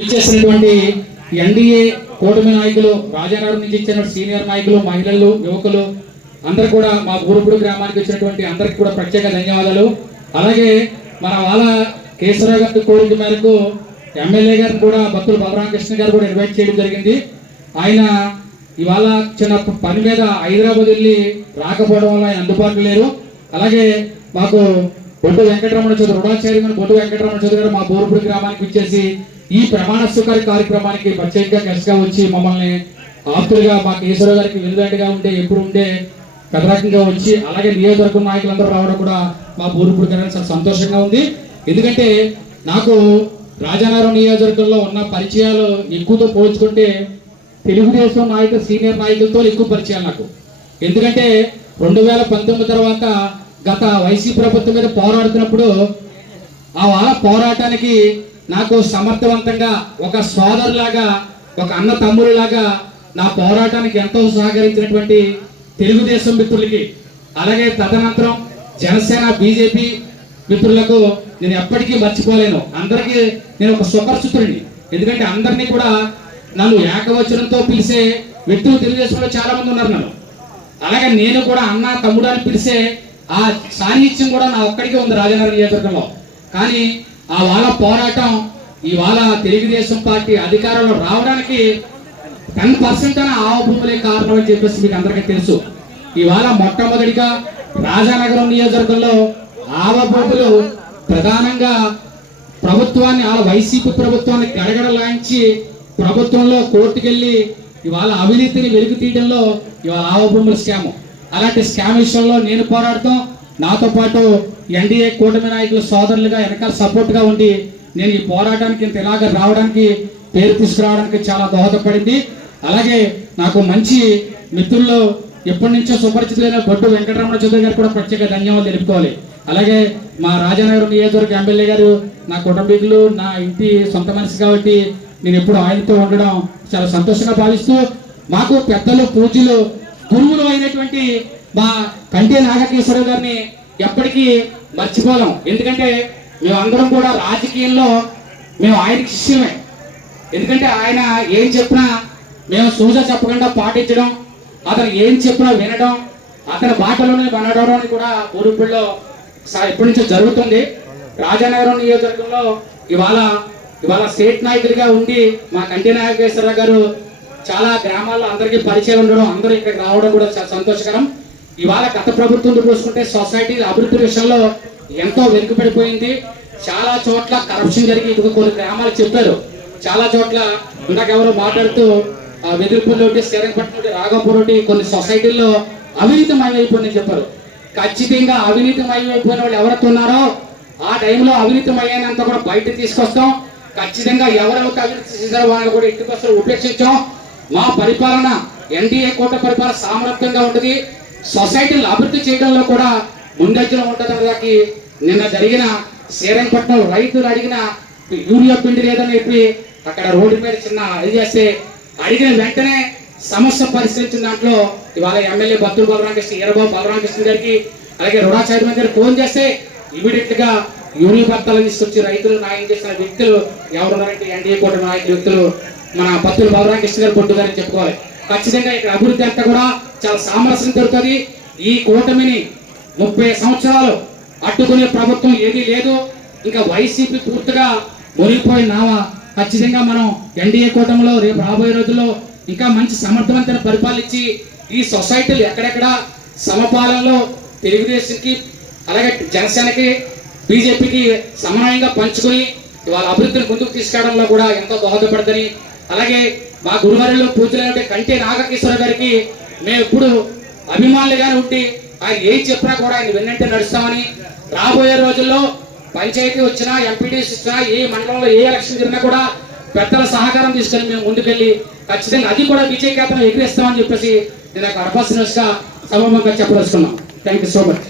ఇచ్చేసినటువంటి ఎన్డీఏ కూటమి నాయకులు, రాజానగరం నుంచి ఇచ్చిన సీనియర్ నాయకులు, మహిళలు, యువకులు అందరూ కూడా మా బూరుపూడి గ్రామానికి వచ్చినటువంటి అందరికి కూడా ప్రత్యేక ధన్యవాదాలు. అలాగే మన వాళ్ళ కేశవరావు గారి కోరిక మేరకు ఎమ్మెల్యే గారిని కూడా భక్తులు బలరామకృష్ణ గారు కూడా ఇన్వైట్ చేయడం జరిగింది. ఆయన ఇవాళ చిన్న పని మీద హైదరాబాద్ వెళ్ళి రాకపోవడం వల్ల ఆయన అందుబాటులో లేరు. అలాగే మాకు బొడ్డు వెంకటరమణ చౌదరి, రుణాచార్య గారు బొడ్డు వెంకటరమణ చౌదరి గారు మా బూరుపూడి గ్రామానికి ఇచ్చేసి ఈ ప్రమాణ స్వీకార కార్యక్రమానికి ప్రత్యేకంగా గెస్ట్గా వచ్చి మమ్మల్ని ఆప్తులుగా మా కేశవరావు గారికి వెలుదండిగా ఉండే ఎప్పుడు ఉండే కథరకంగా వచ్చి, అలాగే నియోజకవర్గం నాయకులందరూ రావడం కూడా మా బూరుపూడి గారికి చాలా సంతోషంగా ఉంది. ఎందుకంటే నాకు రాజానగరం నియోజకవర్గంలో ఉన్న పరిచయాలు ఎక్కువతో పోల్చుకుంటే తెలుగుదేశం నాయకులు, సీనియర్ నాయకులతో ఎక్కువ పరిచయాలు నాకు. ఎందుకంటే 2019 తర్వాత గత వైసీపీ ప్రభుత్వం మీద పోరాడుతున్నప్పుడు ఆ వాళ్ళ పోరాటానికి నాకు సమర్థవంతంగా ఒక సోదరులాగా, ఒక అన్న తమ్ముడిలాగా నా పోరాటానికి ఎంతో సహకరించినటువంటి తెలుగుదేశం మిత్రులకి, అలాగే తదనంతరం జనసేన, బీజేపీ మిత్రులకు నేను ఎప్పటికీ మర్చిపోలేను. అందరికీ నేను ఒక సుపరిచితుడిని. ఎందుకంటే అందరినీ కూడా నన్ను ఏకవచనంతో పిలిచే వ్యక్తులు తెలుగుదేశంలో చాలా మంది ఉన్నారు నన్ను. అలాగే నేను కూడా అన్న తమ్ముడు అని పిలిచే ఆ సాన్నిధ్యం కూడా నా ఒక్కడికే ఉంది రాజానగరం నియోజకవర్గంలో. కానీ ఆ వాళ్ళ పోరాటం ఇవాళ తెలుగుదేశం పార్టీ అధికారంలో రావడానికి 10% అనే ఆవ భూములే కారణం అని చెప్పేసి మీకు అందరికీ తెలుసు. ఇవాళ మొట్టమొదటిగా రాజానగరం నియోజకవర్గంలో ఆవ భూములు ప్రధానంగా ప్రభుత్వాన్ని, ఆ వైసీపీ ప్రభుత్వాన్ని గడగడలాంచి ప్రభుత్వంలో కోర్టుకెళ్ళి ఇవాళ అవినీతిని వెలుగు తీయడంలో ఇవాళ ఆవ భూముల స్కామ్. అలాంటి స్కామ్ విషయంలో నేను పోరాడతాం, నాతో పాటు ఎన్డీఏ కూటమి నాయకులు సోదరులుగా వెనకాల సపోర్ట్గా ఉండి నేను ఈ పోరాటానికి ఇంత ఇలాగ రావడానికి, పేరు తీసుకురావడానికి చాలా దోహదపడింది. అలాగే నాకు మంచి మిత్రుల్లో ఎప్పటి నుంచో సుపరిచితులైన బొడ్డు వెంకటరమణ చౌదరి గారు కూడా ప్రత్యేక ధన్యవాదాలు తెలుపుకోవాలి. అలాగే మా రాజానగరం నియోజకవర్గ ఎమ్మెల్యే గారు నా కుటుంబీకులు, నా ఇంటి సొంత మనిషి కాబట్టి నేను ఎప్పుడు ఆయనతో ఉండడం చాలా సంతోషంగా భావిస్తూ, మాకు పెద్దలు, పూజలు, గురువులు అయినటువంటి మా కంటే నాగకేశ్వరరావు గారిని ఎప్పటికీ మర్చిపోలేం. ఎందుకంటే మేమందరం కూడా రాజకీయంలో మేము ఆయనకి శిష్యమే. ఎందుకంటే ఆయన ఏం చెప్పినా మేము సూజ చెప్పకుండా పాటించడం, అతను ఏం చెప్పినా వినడం, అతని బాటలోనే నడవడం కూడా ఊరుపుల్లో ఎప్పటి నుంచో జరుగుతుంది. రాజానగరం నియోజకవర్గంలో ఇవాళ స్టేట్ నాయకులుగా ఉండి మా కంటి నాగేశ్వరరావు గారు చాలా గ్రామాల్లో అందరికీ పరిచయం ఉండడం, అందరూ ఇక్కడికి రావడం కూడా చాలా సంతోషకరం. ఇవాళ గత ప్రభుత్వంతో చూసుకుంటే సొసైటీ అభివృద్ధి విషయంలో ఎంతో వెనుకబడిపోయింది. చాలా చోట్ల కరప్షన్ జరిగి కొన్ని గ్రామాలు చెప్పారు. చాలా చోట్ల ఇందాక ఎవరు మాట్లాడుతూ వెదురుపల్లి, శ్రీరంగపట్నం, రాఘవపూర్, కొన్ని సొసైటీల్లో అవినీతిమయమైపోయిందని చెప్పారు. ఖచ్చితంగా అవినీతిమయమైపోయిన వాళ్ళు ఎవరైతే ఉన్నారో ఆ టైంలో అవినీతిమయ్యేంత కూడా బయట తీసుకొస్తాం. ఖచ్చితంగా ఎవరెవరికి అభివృద్ధి చేశారో వాళ్ళని కూడా ఇంటికి వస్తారు ఉపేక్షించాం. మా పరిపాలన ఎన్డీఏ కూటమి పరిపాలన సామర్థ్యంగా ఉంటుంది. సొసైటీలు అభివృద్ధి చేయడంలో కూడా ముందంజలో ఉంటుంది. నిన్న జరిగిన శ్రీరంగపట్నం రైతులు అడిగిన యూరియా పిండి లేదని చెప్పి అక్కడ రోడ్డు మీద చిన్న ఇది చేస్తే అడిగిన వెంటనే సమస్య పరిశీలించిన దాంట్లో ఇవాళ ఎమ్మెల్యే భక్తులు బలరామకృష్ణ, ఈరబాబు బలరామకృష్ణ గారికి, అలాగే రుణాచార్య గారికి ఫోన్ చేస్తే ఇమీడియట్ గా యూరియా బత్తాలను తీసుకొచ్చి రైతులు న్యాయం చేసిన వ్యక్తులు ఎవరున్నారంటే ఎన్డీఏ కూటమి నాయకుల వ్యక్తులు మన భక్తులు బలరామకృష్ణ గారు, పొట్టు గారిని చెప్పుకోవాలి. ఖచ్చితంగా ఇక్కడ అభివృద్ధి అంతా కూడా చాలా సామరస్యం జరుగుతుంది. ఈ కూటమిని 30 సంవత్సరాలు అడ్డుకునే ప్రభుత్వం ఏదీ లేదు. ఇంకా వైసీపీ పూర్తిగా మునిగిపోయిన నామ. ఖచ్చితంగా మనం ఎన్డీఏ కూటమిలో రేపు రాబోయే రోజుల్లో ఇంకా మంచి సమర్థవంతమైన పరిపాలించి ఈ సొసైటీలు ఎక్కడెక్కడ సమపాలనలో తెలుగుదేశంకి, అలాగే జనసేనకి, బీజేపీకి సమన్వయంగా పంచుకొని ఇవాళ అభివృద్ధిని ముందుకు తీసుకెళ్లడంలో కూడా ఎంతో దోహదపడదని, అలాగే మా గురువారిలో పూజలైన కంటే నాగకేశ్వర గారికి మేము ఎప్పుడు అభిమానులుగానే ఉండి ఆయన ఏం చెప్పినా కూడా ఆయన వెన్నంటే నడుస్తామని, రాబోయే రోజుల్లో పంచాయతీ వచ్చినా, ఎంపీటీసీ వచ్చినా, ఏ మండలంలో ఏ ఎలక్షన్ జరిగినా కూడా పెద్దల సహకారం తీసుకొని మేము ముందుకెళ్ళి ఖచ్చితంగా అది కూడా విజయ కేతనం ఎగిరేస్తామని చెప్పేసి నేను అవకాశం సభాముఖంగా చెప్పదలుచుకున్నాం. Thank you so much.